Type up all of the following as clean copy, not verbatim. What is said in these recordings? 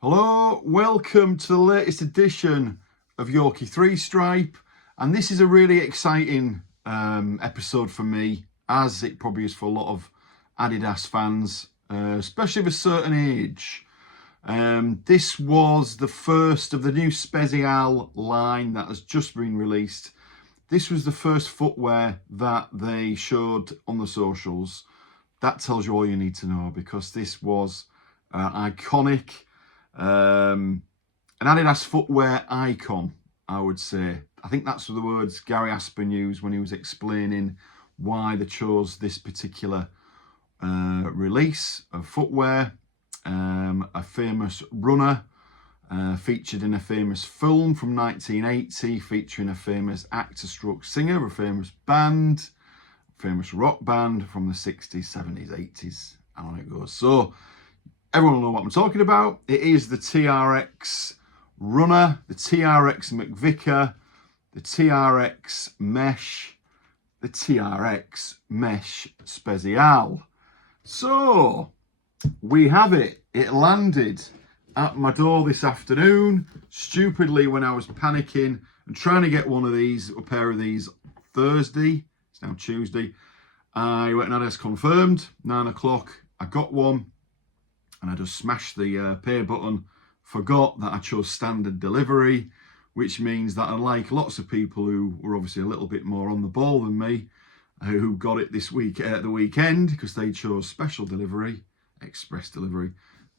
Hello, welcome to the latest edition of Yorkie 3 Stripe, and this is a really exciting episode for me, as it probably is for a lot of Adidas fans, especially of a certain age. This was the first of the new SPZL line that has just been released. This was the first footwear that they showed on the socials. That tells you all you need to know, because this was iconic. An Adidas footwear icon, I would say. I think that's the words Gary Aspen used when he was explaining why they chose this particular release of footwear. A famous runner featured in a famous film from 1980, featuring a famous actor stroke singer, a famous band, famous rock band from the 60s, 70s, 80s, and on it goes. So everyone will know what I'm talking about. It is the TRX Runner, the TRX McVicar, the TRX Mesh, the TRX Mesh SPZL. So we have it. It landed at my door this afternoon. Stupidly, when I was panicking and trying to get one of these, a pair of these, Thursday. It's now Tuesday. I went and had this confirmed, 9 o'clock. I got one. And I just smashed the pay button, forgot that I chose standard delivery, which means that unlike lots of people who were obviously a little bit more on the ball than me, who got it this week at the weekend because they chose special delivery, express delivery,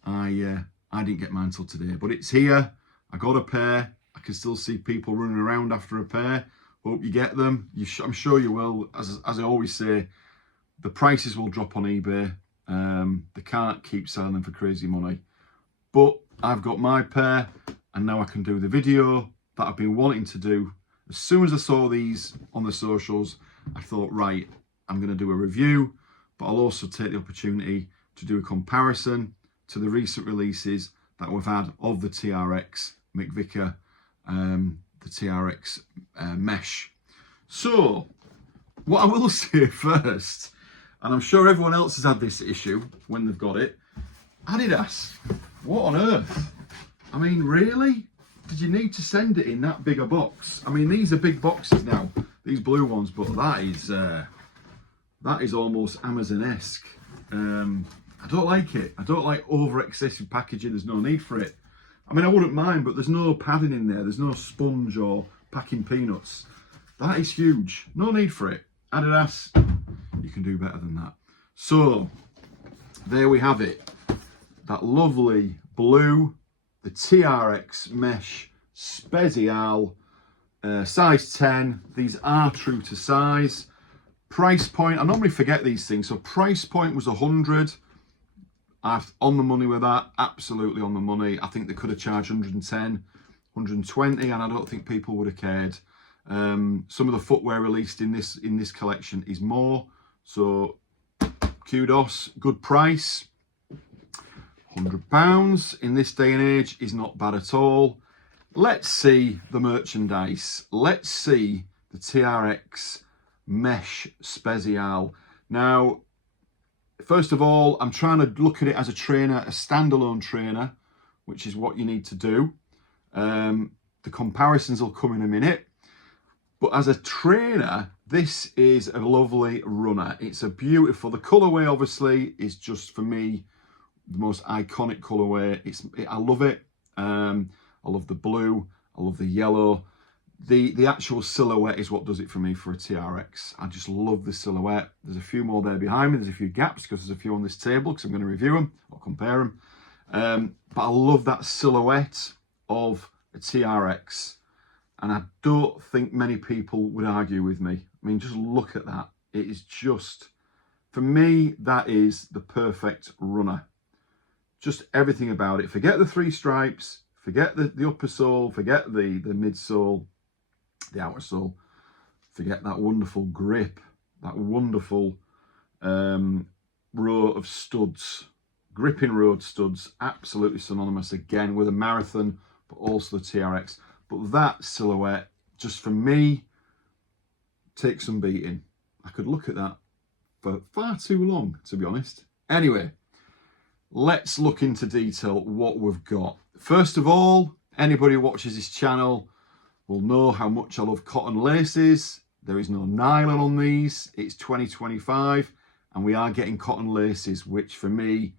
I didn't get mine till today. But it's here. I got a pair. I can still see people running around after a pair. Hope you get them. I'm sure you will. As I always say, the prices will drop on eBay. They can't keep selling them for crazy money, but I've got my pair, and now I can do the video that I've been wanting to do. As soon as I saw these on the socials, I thought, right, I'm going to do a review, but I'll also take the opportunity to do a comparison to the recent releases that we've had of the TRX McVicar, the TRX Mesh. So what I will say first, and I'm sure everyone else has had this issue when they've got it. Adidas, what on earth? I mean, really? Did you need to send it in that big a box? I mean, these are big boxes now, these blue ones, but that is almost Amazon-esque. I don't like it. I don't like over-excessive packaging. There's no need for it. I mean, I wouldn't mind, but there's no padding in there. There's no sponge or packing peanuts. That is huge. No need for it. Adidas, you can do better than that. So there we have it, that lovely blue, the TRX Mesh SPZL, size 10. These are true to size. Price point, I normally forget these things, so price point was 100. I'm on the money with that, absolutely on the money. I think they could have charged 110, 120, and I don't think people would have cared. Some of the footwear released in this collection is more, so kudos, good price. £100 in this day and age is not bad at all. Let's see the merchandise. Let's see the TRX Mesh SPZL. Now, first of all, I'm trying to look at it as a trainer, a standalone trainer, which is what you need to do. The comparisons will come in a minute. But as a trainer, this is a lovely runner. It's a beautiful, the colourway obviously is just, for me, the most iconic colourway. I love it. I love the blue, I love the yellow. The actual silhouette is what does it for me for a TRX. I just love the silhouette. There's a few more there behind me. There's a few gaps because there's a few on this table because I'm going to review them or compare them. But I love that silhouette of a TRX. And I don't think many people would argue with me. I mean, just look at that. It is just, for me, that is the perfect runner. Just everything about it. Forget the three stripes, forget the upper sole, forget the midsole, the outer sole. Forget that wonderful grip, that wonderful row of studs. Gripping road studs, absolutely synonymous again with a marathon, but also the TRX. But that silhouette, just for me, takes some beating. I could look at that for far too long, to be honest. Anyway, let's look into detail what we've got. First of all, anybody who watches this channel will know how much I love cotton laces. There is no nylon on these. It's 2025 and we are getting cotton laces, which for me,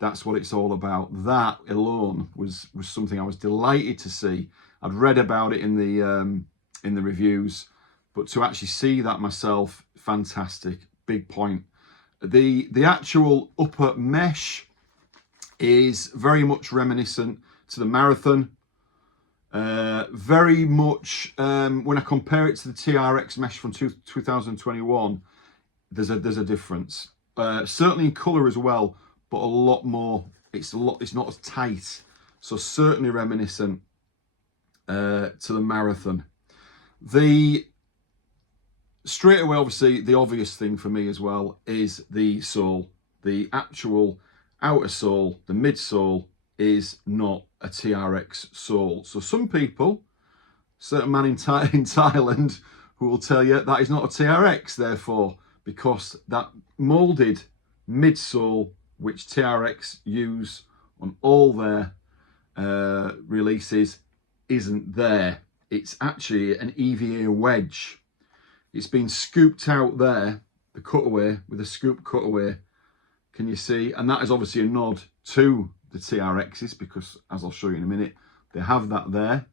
that's what it's all about. That alone was something I was delighted to see. I'd read about it in the reviews, but to actually see that myself, fantastic. Big point. The actual upper mesh is very much reminiscent to the Marathon. Very much, when I compare it to the TRX mesh from 2021, there's a difference. Certainly in colour as well, but a lot more. It's not as tight. So certainly reminiscent to the Marathon. Straight away, obviously, the obvious thing for me as well is the sole. The actual outer sole, the midsole, is not a TRX sole. So some people, certain man in Thailand, who will tell you that is not a TRX, therefore, because that moulded midsole, which TRX use on all their releases, isn't there. It's actually an EVA wedge. It's been scooped out there, the cutaway, with a scoop cutaway. Can you see? And that is obviously a nod to the TRXs, because as I'll show you in a minute, they have that there,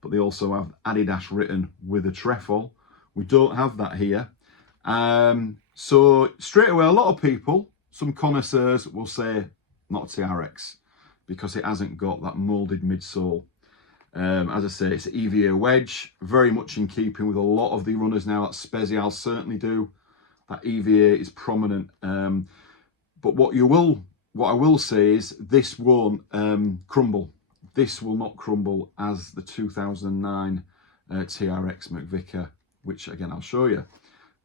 but they also have Adidas written with a trefoil. We don't have that here. So straight away, a lot of people, some connoisseurs, will say not a TRX because it hasn't got that moulded midsole. As I say, it's an EVA wedge, very much in keeping with a lot of the runners now. That SPZL certainly do. That EVA is prominent. But what I will say is this won't crumble. This will not crumble as the 2009 TRX McVicar, which again I'll show you.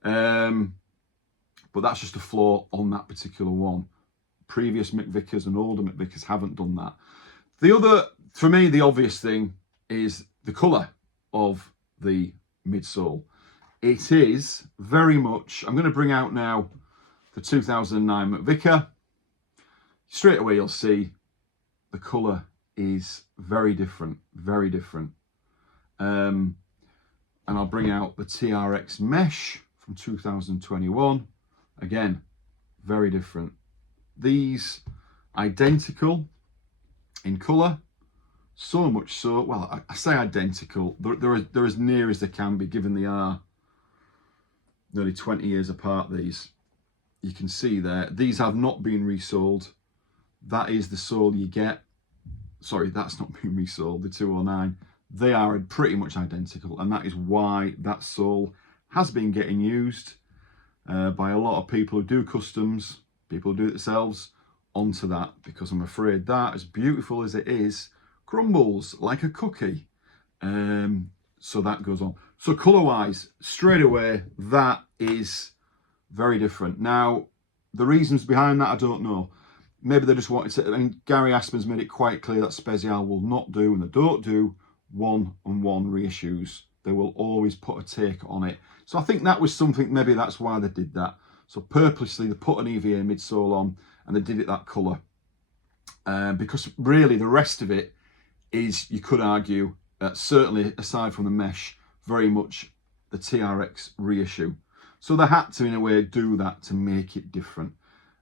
But that's just a flaw on that particular one. Previous McVicars and older McVicars haven't done that. The other, for me, the obvious thing is the colour of the midsole. It is very much, I'm going to bring out now the 2009 McVicar. Straight away you'll see the colour is very different, very different. And I'll bring out the TRX Mesh from 2021. Again, very different. These identical in colour, so much so, well, I say identical, they're as near as they can be, given they are nearly 20 years apart. These, you can see there, these have not been resold. That is the sole you get. Sorry, that's not been resold, the 209. They are pretty much identical, and that is why that sole has been getting used by a lot of people who do customs, people who do it themselves, onto that, because I'm afraid that, as beautiful as it is, crumbles like a cookie. So that goes on. So colour-wise, straight away, that is very different. Now, the reasons behind that, I don't know. Maybe they just wanted to, I mean, Gary Aspen's made it quite clear that SPZL will not do, and they don't do, one-on-one reissues. They will always put a take on it. So I think that was something, maybe that's why they did that. So purposely, they put an EVA midsole on, and they did it that colour. Because really, the rest of it is, you could argue, certainly aside from the mesh, very much the TRX reissue. So they had to, in a way, do that to make it different.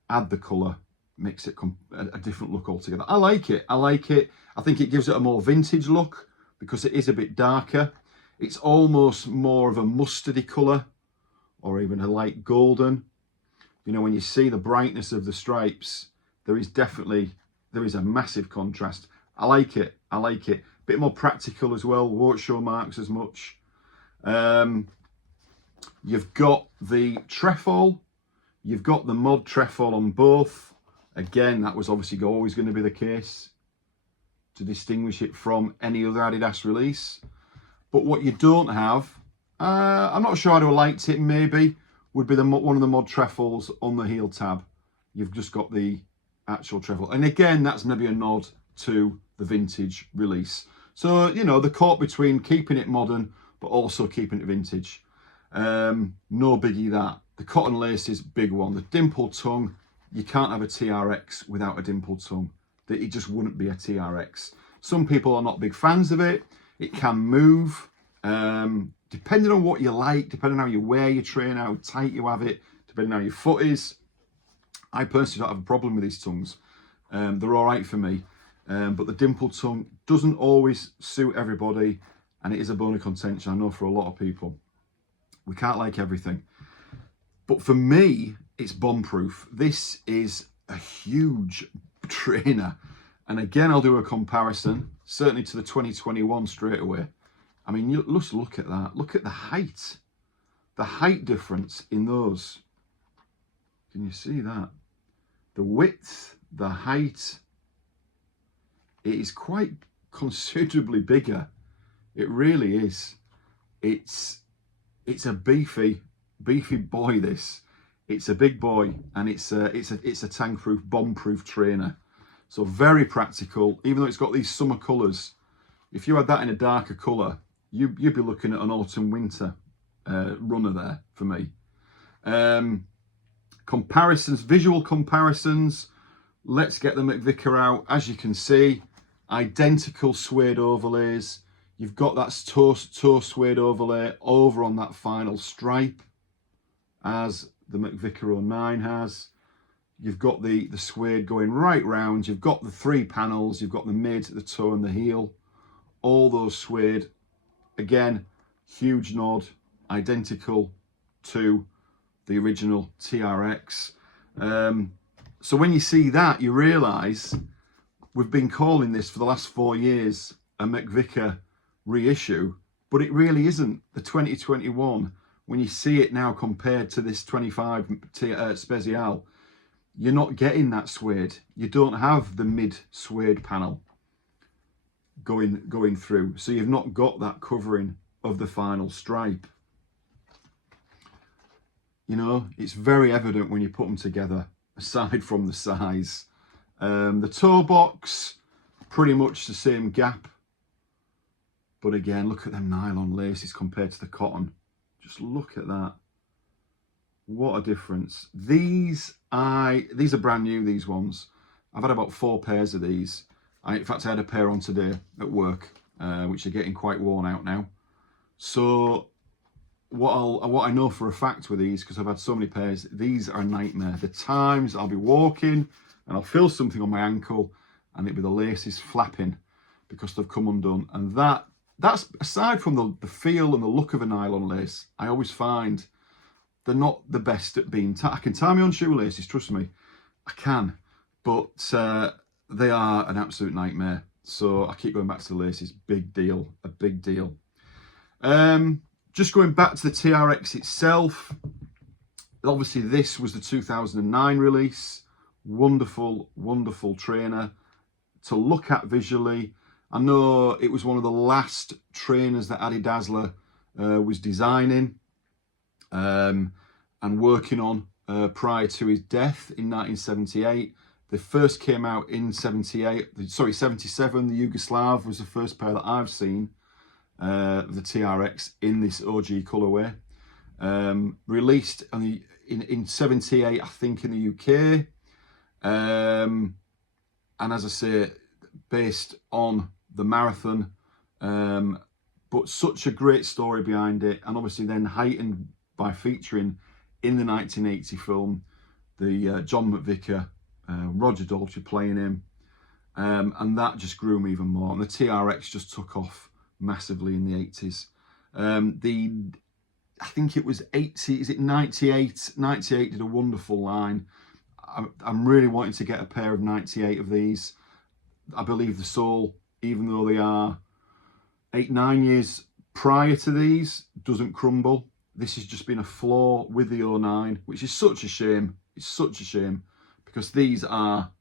Add the colour, makes it a different look altogether. I like it. I like it. I think it gives it a more vintage look because it is a bit darker. It's almost more of a mustardy colour, or even a light golden. You know, when you see the brightness of the stripes, there is a massive contrast. I like it. I like it. A bit more practical as well. Won't show marks as much. You've got the trefoil. You've got the mod trefoil on both. Again, that was obviously always going to be the case to distinguish it from any other Adidas release. But what you don't have, I'm not sure I'd have liked it, maybe, would be one of the mod trefoils on the heel tab. You've just got the actual trefoil. And again, that's maybe a nod to the vintage release. So, you know, the caught between keeping it modern, but also keeping it vintage. No biggie that. The cotton laces, big one. The dimpled tongue, you can't have a TRX without a dimpled tongue. It just wouldn't be a TRX. Some people are not big fans of it. It can move, depending on what you like, depending on how you wear your trainer, how tight you have it, depending on how your foot is. I personally don't have a problem with these tongues. They're all right for me. But the dimpled tongue doesn't always suit everybody, and it is a bone of contention, I know, for a lot of people. We can't like everything. But for me, it's bomb-proof. This is a huge trainer. And again, I'll do a comparison, certainly to the 2021 straight away. I mean, you just look at that. Look at the height difference in those. Can you see that? The width, the height, it is quite considerably bigger. It really is. It's a beefy boy, this. It's a big boy, and it's a tank-proof, bomb-proof trainer. So very practical, even though it's got these summer colours. If you had that in a darker colour, you'd be looking at an autumn-winter runner there for me. Comparisons, visual comparisons. Let's get the McVicar out. As you can see, identical suede overlays. You've got that toe suede overlay over on that final stripe, as the McVicar 09 has. You've got the suede going right round. You've got the 3 panels. You've got the mid, the toe and the heel. All those suede. Again, huge nod, identical to the original TRX. So when you see that, you realise we've been calling this for the last 4 years a McVicar reissue, but it really isn't. The 2021, when you see it now compared to this 25 SPZL, you're not getting that suede. You don't have the mid suede panel going through, so you've not got that covering of the final stripe. You know, it's very evident when you put them together, aside from the size. The toe box, pretty much the same gap. But again, look at them nylon laces compared to the cotton. Just look at that. What a difference. These are brand new, these ones. I've had about 4 pairs of these. In fact, I had a pair on today at work, which are getting quite worn out now. So what I know for a fact with these, because I've had so many pairs, these are a nightmare. The times I'll be walking and I'll feel something on my ankle and it'll be the laces flapping because they've come undone. And that's aside from the feel and the look of a nylon lace, I always find they're not the best at being I can tie my own shoelaces, trust me, I can, but they are an absolute nightmare. So I keep going back to the laces. Big deal, a big deal. Just going back to the TRX itself, obviously this was the 2009 release. Wonderful, wonderful trainer to look at visually. I know it was one of the last trainers that Adidas was designing and working on prior to his death in 1978. They first came out in 77. The Yugoslav was the first pair that I've seen, the TRX in this OG colourway. Released in 78, I think, in the UK. And as I say, based on the marathon, but such a great story behind it, and obviously then heightened by featuring in the 1980 film the John McVicar, Roger Daltrey playing him, and that just grew me even more. And the TRX just took off massively in the 80s. I think it was 80, is it 98? 98 did a wonderful line. I'm really wanting to get a pair of 98 of these. I believe the sole, even though they are 8-9 years prior to these, doesn't crumble. This has just been a flaw with the 09, which is such a shame. It's such a shame, because these are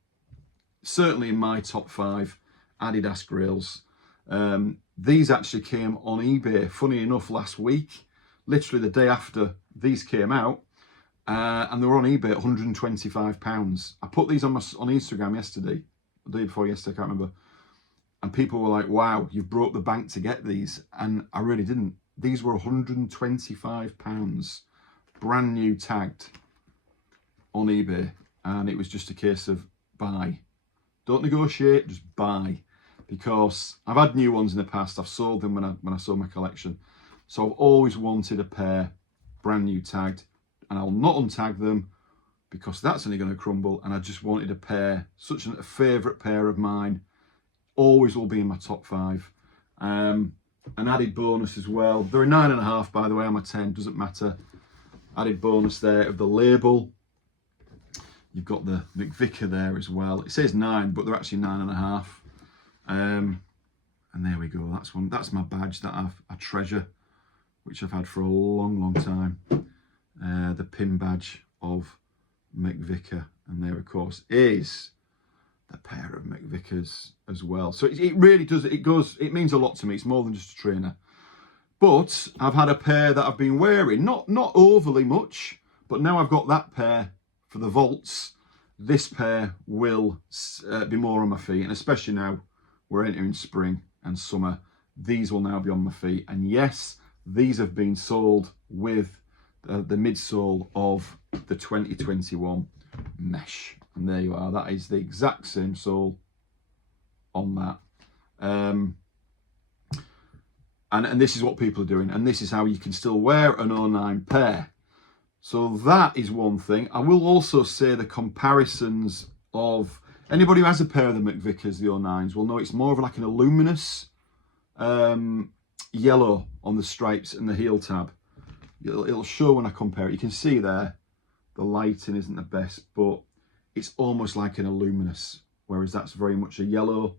certainly in my top 5 Adidas grails. These actually came on eBay, funny enough, last week, literally the day after these came out, and they were on eBay at £125. I put these on Instagram yesterday, the day before yesterday, I can't remember, and people were like, wow, you've broke the bank to get these, and I really didn't. These were £125, brand new, tagged on eBay, and it was just a case of buy. Don't negotiate, just buy, because I've had new ones in the past. I've sold them when I sold my collection. So I've always wanted a pair brand new tagged, and I'll not untag them because that's only going to crumble. And I just wanted a pair, such a favourite pair of mine, always will be in my top 5. An added bonus as well. They're a 9.5, by the way. I'm a 10, doesn't matter. Added bonus there of the label. You've got the McVicar there as well. It says 9, but they're actually 9.5. And there we go. That's my badge that I treasure, which I've had for a long, long time. The pin badge of McVicar, and there, of course, is a pair of McVicars as well. So it really does, it means a lot to me. It's more than just a trainer. But I've had a pair that I've been wearing, not overly much, but now I've got that pair for the vaults. This pair will be more on my feet, and especially now we're entering spring and summer, these will now be on my feet. And yes, these have been sold with the midsole of the 2021 Mesh. And there you are. That is the exact same sole on that. And this is what people are doing. And this is how you can still wear an 09 pair. So that is one thing. I will also say the comparisons of anybody who has a pair of the McVicars, the 09s, will know it's more of like an luminous yellow on the stripes and the heel tab. It'll show when I compare it. You can see there, the lighting isn't the best, but it's almost like an luminous, whereas that's very much a yellow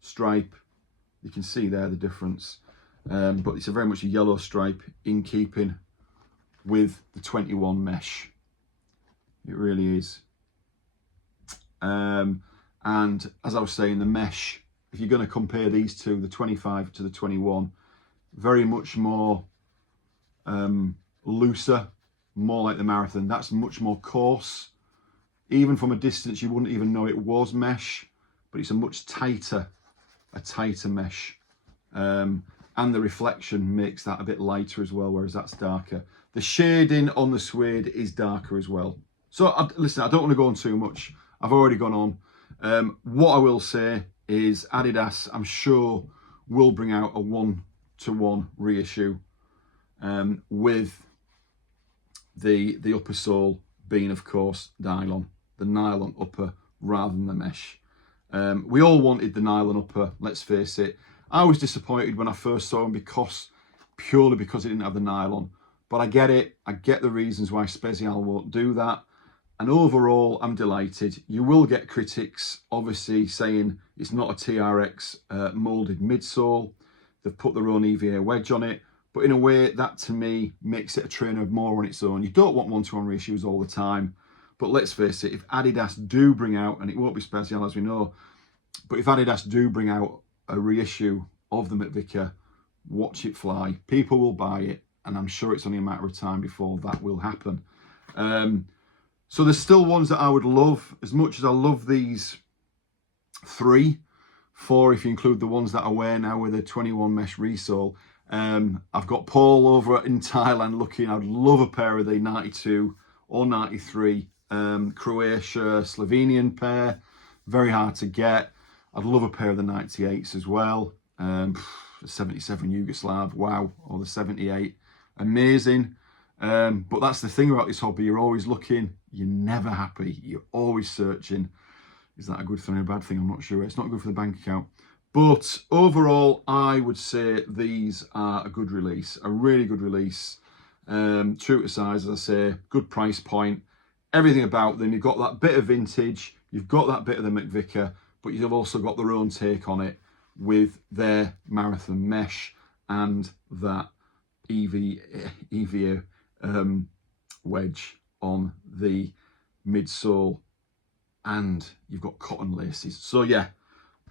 stripe. You can see there the difference, but it's very much a yellow stripe in keeping with the 21 Mesh. It really is. And as I was saying, the Mesh, if you're going to compare these two, the 25 to the 21, very much more looser, more like the Marathon. That's much more coarse. Even from a distance, you wouldn't even know it was mesh, but it's a much tighter mesh. And the reflection makes that a bit lighter as well, whereas that's darker. The shading on the suede is darker as well. So listen, I don't want to go on too much. I've already gone on. What I will say is Adidas, I'm sure, will bring out a 1-to-1 reissue with the upper sole being, of course, nylon. The nylon upper rather than the mesh. We all wanted the nylon upper, let's face it. I was disappointed when I first saw them purely because it didn't have the nylon. But I get it. I get the reasons why SPZL won't do that. And overall, I'm delighted. You will get critics, obviously, saying it's not a TRX moulded midsole. They've put their own EVA wedge on it. But in a way, that to me makes it a trainer more on its own. You don't want 1-to-1 reissues all the time. But let's face it, if Adidas do bring out, and it won't be SPZL as we know, but if Adidas do bring out a reissue of the McVicar, watch it fly. People will buy it, and I'm sure it's only a matter of time before that will happen. So there's still ones that I would love, as much as I love these 3, 4 if you include the ones that I wear now with a 21 mesh resole. I've got Paul over in Thailand looking. I'd love a pair of the 92 or 93 Croatia Slovenian pair. Very hard to get. I'd love a pair of the 98s as well. The 77 Yugoslav, wow, or the 78, amazing. But that's the thing about this hobby, you're always looking, you're never happy, you're always searching. Is that a good thing or a bad thing? I'm not sure. It's not good for the bank account. But overall, I would say these are a good release, a really good release. True to size, as I say, good price point. Everything about them, you've got that bit of vintage, you've got that bit of the McVicar, but you've also got their own take on it with their Marathon mesh and that EVA wedge on the midsole, and you've got cotton laces. So yeah,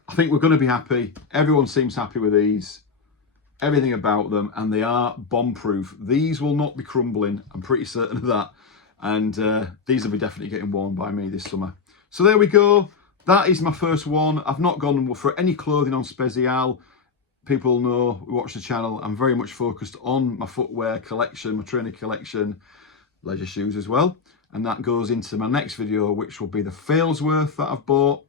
I think we're going to be happy. Everyone seems happy with these. Everything about them, and they are bomb-proof. These will not be crumbling, I'm pretty certain of that. And these will be definitely getting worn by me this summer. So there we go. That is my first one. I've not gone for any clothing on SPZL. People know who watch the channel, I'm very much focused on my footwear collection, my trainer collection, leisure shoes as well. And that goes into my next video, which will be the Failsworth that I've bought.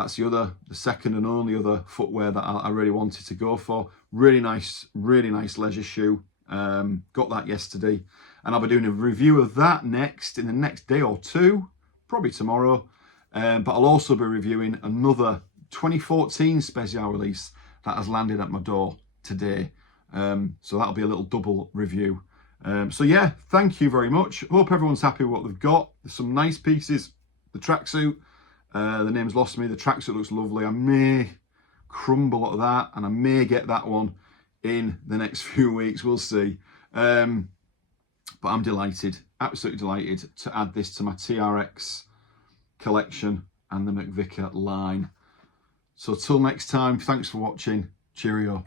that's the second and only other footwear that I really wanted to go for. Really nice leisure shoe. Got that yesterday, and I'll be doing a review of that next in the next day or two, probably tomorrow. But I'll also be reviewing another 2014 SPZL release that has landed at my door today. So that'll be a little double review. So yeah, thank you very much. Hope everyone's happy with what they've got. There's some nice pieces. The tracksuit, the name's lost me. The tracksuit looks lovely. I may crumble at that, and I may get that one in the next few weeks. We'll see. But I'm delighted, absolutely delighted to add this to my TRX collection and the McVicar line. So till next time, thanks for watching. Cheerio.